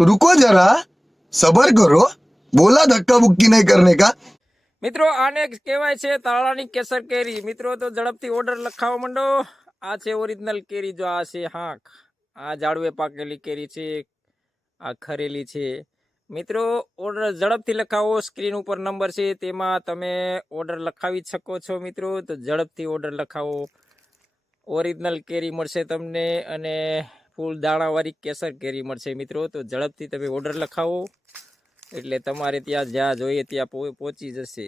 रुको जरा, सबर करो, बोला धक्का बुक्की नहीं करने का। મિત્રો આને કહેવાય છે તાળાની કેસર કેરી। મિત્રો તો ઝડપથી ઓર્ડર લખાવવા માંડો। આ છે ઓરિજિનલ કેરી, જો આ છે હાંક, આ ઝાડવે પાકેલી કેરી છે, આ ખરેલી છે। મિત્રો ઓર્ડર ઝડપથી લખાવો, સ્ક્રીન ઉપર નંબર છે તેમાં તમે ઓર્ડર લખાવી શકો છો। મિત્રો તો ઝડપથી ઓર્ડર લખાવો, ઓરિજિનલ કેરી મળશે તમને અને ફૂલ દાણાવાળી કેસર કેરી મળશે। મિત્રો તો ઝડપથી તમે ઓર્ડર લખાવો એટલે તમારે ત્યાં જ્યાં જોઈએ ત્યાં પહોંચી જશે।